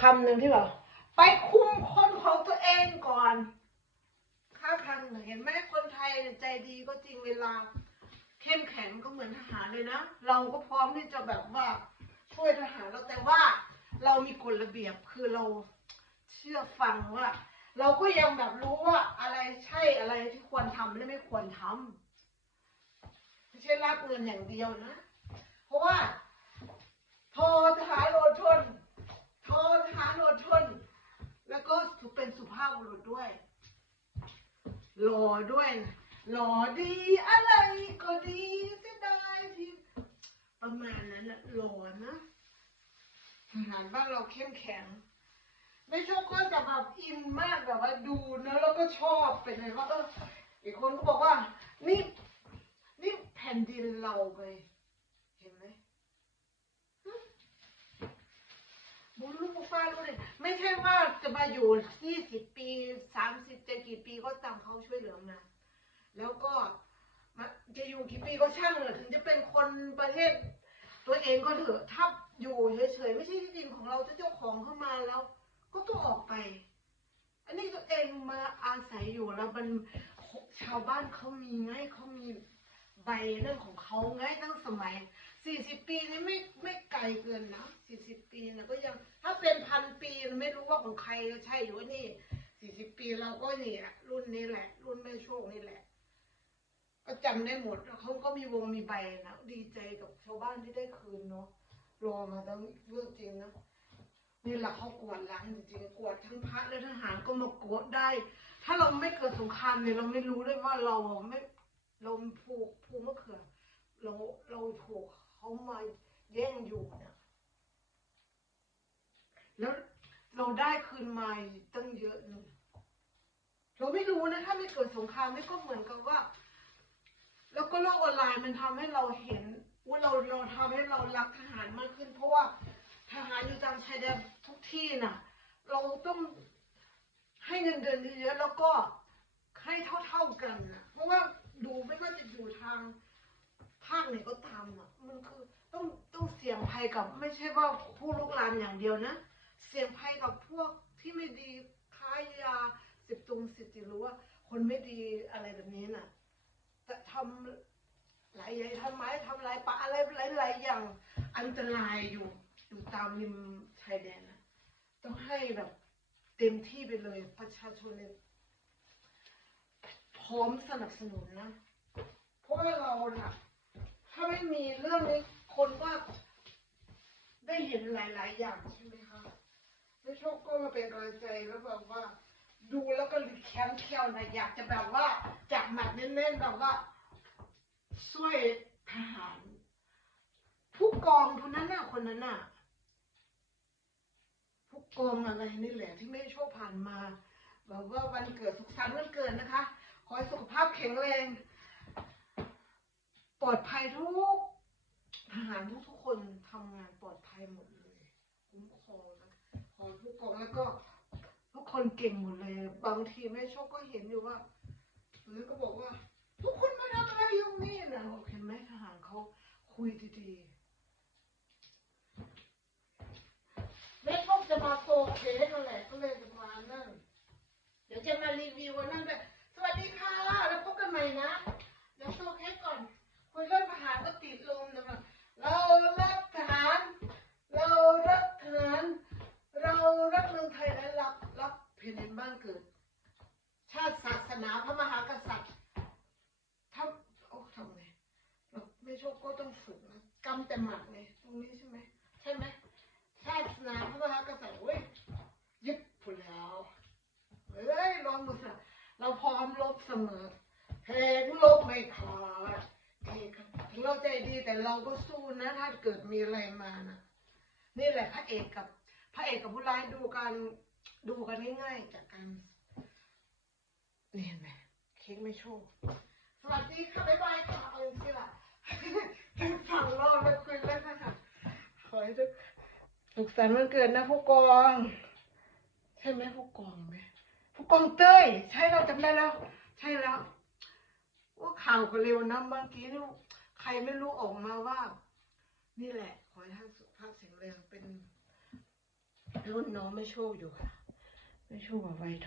คำหนึ่งที่แบบไปคุมคนของตัวเองก่อนข้าพันเห็นไหมคนไทยใจดีก็จริงเวลา เข้มแข็งก็เหมือนทหารเลยนะ เราก็พร้อมที่จะแบบว่าช่วยทหารเราแต่ว่าเรามีกฎระเบียบคือเราเชื่อฟังว่า เราก็ยังแบบรู้ว่าอะไรใช่อะไรที่ควรทำและไม่ควรทำไม่ใช่รับเงินอย่างเดียวนะ เพราะว่าโทอทหารอดนโทอทหารอดทน แล้วก็เป็นสุภาพบุรุษด้วย หล่อ ด้วยนะหล่อดีอะไรก็ดีเสียดายที่ ประมาณนั้นนะหล่อนะทหานบ้านเราเข้มแข็ง ไม่ชอบก็จะแบบอินมากแบบว่าดูนะแล้วก็ชอบไปเลยว่าเอออีกคนก็บอกว่า นี่ นี่แผ่นดินเราไปเห็นไหมฮึบุญลูกฟ้ารู้เลย ไม่ใช่ว่าจะมาอยู่ยี่สิบปีสามสิบจะกี่ปีก็ตามเขาช่วยเหลือมาแล้วก็มาจะอยู่กี่ปีก็ช่างเถอะถึงจะเป็นคนประเทศ ตัวเองก็เถอะถ้าอยู่เฉยๆไม่ใช่ที่ดินของเราจะเจ้าของเข้ามาแล้ว ก็ต้องออกไป อันนี้ตัวเองมาอาศัยอยู่แล้วมันชาวบ้านเขามีไงเขามีใบเรื่องของเขาไงตั้งสมัยสี่สิบปีนี่ไม่ไม่ไกลเกินนะสี่สิบปีนะก็ยัง ไม่รู้ว่าของใครก็ใช่อยู่ว่านี่สี่สิบปีเราก็นี่แหละรุ่นนี้แหละ รุ่นแม่โชคนี่แหละ ก็จำได้หมดเขาก็มีวงมีใบนะดีใจกับชาวบ้านที่ได้คืนเนาะรอมาตั้งเรื่องจริงนะนี่แหละเขากวดล้างจริงๆกวดทั้งพระและทหารก็มากวดได้ ถ้าเราไม่เกิดสงครามเนี่ยเราไม่รู้ได้ว่าเราไม่เราผูกผูกมะเขือ เราเราถูกเขามาแย่งอยู่เนี่ยแล้วเราได้คื นมาตั้งเยอะนึงเราไม่รู้นะ ถ้าไม่เกิดสงครามนี่ก็เหมือนกับว่า แล้วก็โลกออนไลน์มันทำให้เราเห็น ว่าเราเราทำให้เรารักทหารมากขึ้น เพราะว่าทหารอยู่ตามชายแดนทุกที่น่ะ เราต้องให้เงินเดือนเยอะแล้วก็ให้เท่าๆกันนะเพราะว่าดูไม่ว่าจะอยู่ทางภาคไหนก็ตามอะ มันคือต้องต้องเสี่ยงภัยกับ ไม่ใช่ว่าผู้ลุกลามอย่างเดียวนะ เสี่ยงภัยกับพวก ที่ไม่ดีค้ายาสิบตรงสิบติรือว่าคนไม่ดีอะไรแบบนี้น่ะจะทำหลายอย่างทำไม้ทำลายป่าอะไรหลายๆอย่าง อันตรายอยู่อยู่ตามริมชายแดนนะต้องให้แบบเต็มที่ไปเลยประชาชนเนี่ยพร้อมสนับสนุนนะ เพราะว่าเราน่ะ ถ้าไม่มีเรื่องนี้คนก็ได้เห็นหลาย ๆ อย่างใช่ไหมคะ โชคก็มาเป็นกำลังใจแล้วแบบว่า ดูแล้วก็แค้นเคี้ยวนะอยากจะแบบว่าจับหมัดเน้นๆแบบว่าช่วยทหาร ผู้กองคนนั้นน่ะคนนั้นน่ะผู้กองอะไรนี่แหละที่ไม่โชคผ่านมาแบบว่าวันเกิดสุขสันต์วันเกิดนะคะ ขอให้สุขภาพแข็งแรงปลอดภัยทุกทหารทุกทุกคนทำงานปลอดภัยหมดเลย คุ้มครองนะคะ ขอให้ผู้กองแล้วก็ทุกคนเก่งหมดเลย บางทีแม่โชคก็เห็นอยู่ว่าหรือก็บอกว่า ทุกคนมาทำอะไรอยู่นี่นะบอเห็นไหมทหารเขาคุยดีๆแม่ชอบจะมาโซเคสนั่นแหละก็เลยจะมานั่นเดี๋ยวจะมารีวิววันนั่นด้วยสวัสดีค่ะ แล้วพบกันใหม่นะเดี๋ยวโซเคก่อนคุยเรื่องทหารก็ติดลมนะแบบเรารักทหาร เรารักทหาร เรารักเมืองไทยและรักรักแผ่นดินบ้านเกิด ชาติศาสนาพระมหากษัตริย์ทำโอ้ทำไงเราไม่โชคก็ ต้องฝึกนะกำแต่หมัดไงตรงนี้ใช่ไหมใช่ไหมชาติศาสนาพระมหากษัตริย์เว้ยยึดผุนแล้วเฮ้ยลองดูสิเราพร้อมลบเสมอเพลงลบไม่ขาดเอกถึงเราใจดีแต่เราก็สู้นะถ้าเกิดมีอะไรมานะนี่แหละพระเอกกับ พระเอกกับผู้ร้ายดูกันดูกันง่ายๆจากการนี่เห็นไหมเค้กไม่โชว์สวัสดีค่ะบ๊ายบายค่ะเอาอย่างนี้ล่ะ ถึงฝั่งรอบแล้วคุยแล้วนะคะขอให้ทุกสุขสันต์วันเกิดนะผู้กอง ใช่ไหมผู้กองไหมผู้กองเต้ย ใช่เราจำได้แล้ว ใช่แล้วว่าข่าวก็เร็วนะเมื่อกี้นี่ใครไม่รู้ออกมาว่า นี่แหละ ขอให้ท่านสุขภาพแข็งแรงเป็นรุ่นน้องไม่โชคอยู่ค่ะ ไม่โชคกับไวท